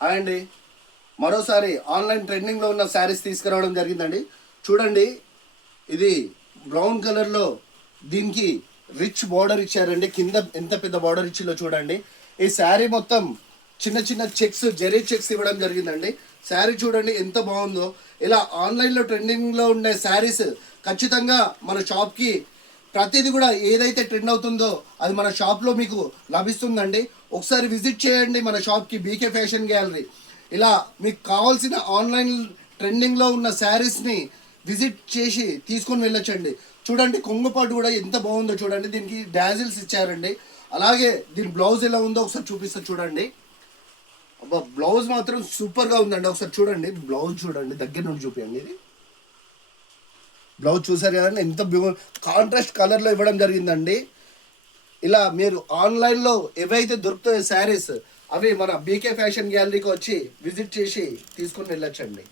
అండి మరోసారి ఆన్లైన్ ట్రెండింగ్లో ఉన్న శారీస్ తీసుకురావడం జరిగిందండి. చూడండి, ఇది బ్రౌన్ కలర్లో దీనికి రిచ్ బార్డర్ ఇచ్చారండి. కింద ఎంత పెద్ద బార్డర్ ఇచ్చిందో చూడండి. ఈ శారీ మొత్తం చిన్న చిన్న చెక్స్, జెరీ చెక్స్ ఇవ్వడం జరిగిందండి. శారీ చూడండి ఎంత బాగుందో. ఇలా ఆన్లైన్లో ట్రెండింగ్లో ఉండే శారీస్ ఖచ్చితంగా మన షాప్కి ప్రతిదీ కూడా ఏదైతే ట్రెండ్ అవుతుందో అది మన షాప్లో మీకు లభిస్తుందండి. ఒకసారి విజిట్ చేయండి మన షాప్కి, బీకే ఫ్యాషన్ గ్యాలరీ. ఇలా మీకు కావాల్సిన ఆన్లైన్ ట్రెండింగ్లో ఉన్న శారీస్ని విజిట్ చేసి తీసుకొని వెళ్ళొచ్చండి. చూడండి, కొంగుపాటు కూడా ఎంత బాగుందో చూడండి. దీనికి డాజిల్స్ ఇచ్చారండి. అలాగే దీని బ్లౌజ్ ఎలా ఉందో ఒకసారి చూపిస్తా చూడండి. అబ్బా, బ్లౌజ్ మాత్రం సూపర్గా ఉందండి. ఒకసారి చూడండి, బ్లౌజ్ చూడండి, దగ్గర నుండి చూపించండి. ఇది బ్లౌజ్ చూసారు కదండి, ఎంత కాంట్రాస్ట్ కలర్లో ఇవ్వడం జరిగిందండి. ఇలా మీరు ఆన్లైన్లో ఏవైతే దొరుకుతాయో శారీస్ అవి మన బీకే ఫ్యాషన్ గ్యాలరీకి వచ్చి విజిట్ చేసి తీసుకొని వెళ్ళొచ్చండి.